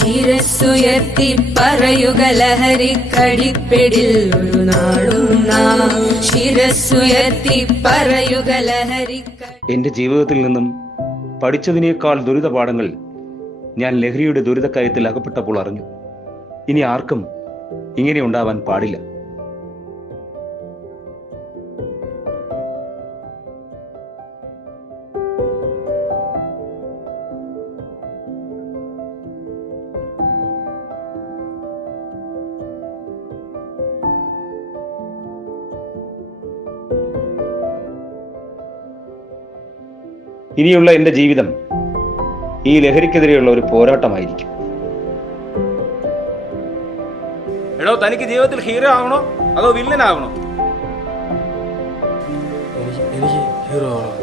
ശിരസ്സുയർത്തി പറയുക ലഹരിക്കടിപ്പിടിൽ ഒരു നാടും നാം. ശിരസ്സുയർത്തി പറയുക എന്റെ ജീവിതത്തിൽ നിന്നും പഠിച്ചതിനേക്കാൾ ദുരിത പാഠങ്ങൾ ഞാൻ ലഹരിയുടെ ദുരിതക്കയത്തിൽ അകപ്പെട്ടപ്പോൾ അറിഞ്ഞു. ഇനി ആർക്കും ഇങ്ങനെ ഉണ്ടാവാൻ പാടില്ല. ഇനിയുള്ള എന്റെ ജീവിതം ഈ ലഹരിക്കെതിരെയുള്ള ഒരു പോരാട്ടമായിരിക്കും. എടോ, തനിക്ക് ജീവിതത്തിൽ ഹീറോ ആകണോ അതോ വില്ലൻ ആകണോ? എനിക്ക് ഹീറോ ആവണം.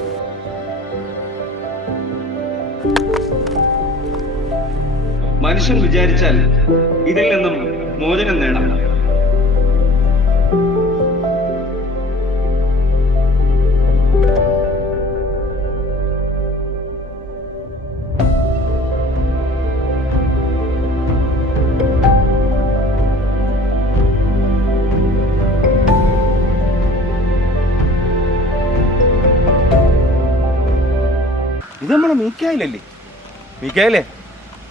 മനുഷ്യൻ വിചാരിച്ചാൽ ഇതിൽ നിന്നും മോചനം നേടാം. ഇത് നമ്മളെ മീക്കായിലല്ലേ? മീക്കായിലേ,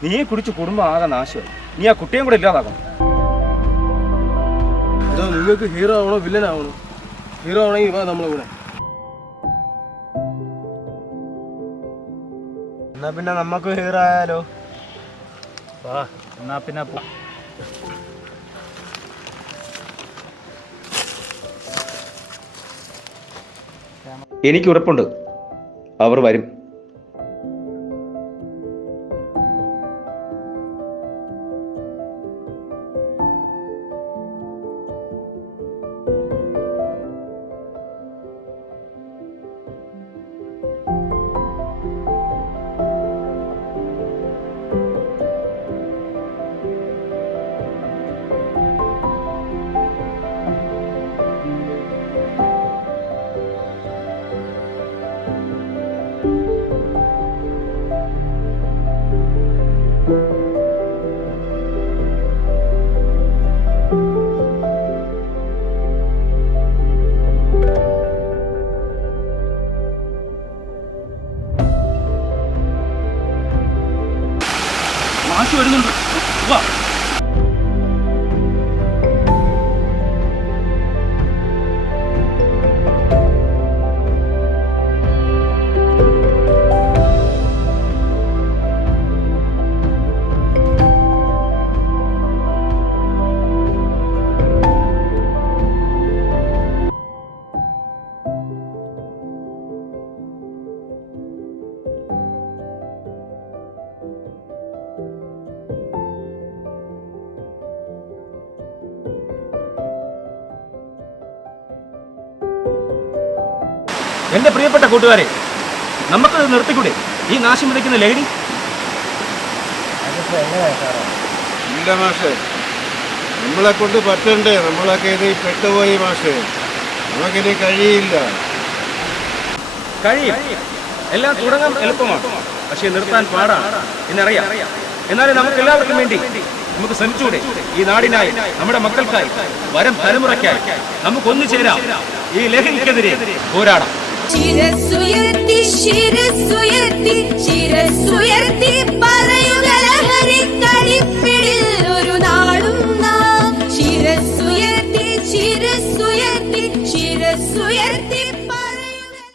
നീയെ കുടിച്ച് കുടുംബം ആകെ നാശമായി. നീ ആ കുട്ടിയും കൂടെ ഇല്ലാതാക്കണം. നിങ്ങൾക്ക് ഹീറോ ആവണോ വില്ലൻ ആവണോ? ഹീറോ ആവണമെങ്കിൽ വാ നമ്മളെ കൂടെ. എന്നാ പിന്നെ നമുക്ക് ഹീറോ ആയാലോ? വാ, എന്നാ പിന്നെ എനിക്ക് ഉറപ്പുണ്ട് അവർ വരും. മാഷ് വരുന്നുണ്ട്. വാ. എന്റെ പ്രിയപ്പെട്ട കൂട്ടുകാരെ, നമുക്കത് നിർത്തിക്കൂടെ ഈ നാശം വിതയ്ക്കുന്ന ലഹരി? ഇല്ല മാഷേ, നമ്മളെ കൊണ്ട് പറ്റണ്ടേ? നമ്മളൊക്കെ ഇത് പെട്ടുപോയി മാഷേ, നമുക്കിനി കഴിയില്ല. കഴിയും. എല്ലാം തുടങ്ങാൻ എളുപ്പമാണ്, പക്ഷെ നിർത്താൻ പാടാണ് എന്നറിയാം. എന്നാലും നമുക്ക് എല്ലാവർക്കും വേണ്ടി നമുക്ക് ശ്രമിച്ചൂടെ? ഈ നാടിനായി, നമ്മുടെ മക്കൾക്കായി, വരും തലമുറയ്ക്കായി നമുക്കൊന്നു ചേരാം. ഈ ലഹരിക്കെതിരെ പോരാടാം. ശിരസ്സുയർത്തി ശിരസ്സുയർത്തി ശിരസ്സുയർത്തി പറയുക ലഹരിക്കടിപ്പിടിൽ ഒരു നാടും നാം. ശിരസ്സുയർത്തി ശിരസ്സുയർത്തി ശിരസ്സുയർത്തി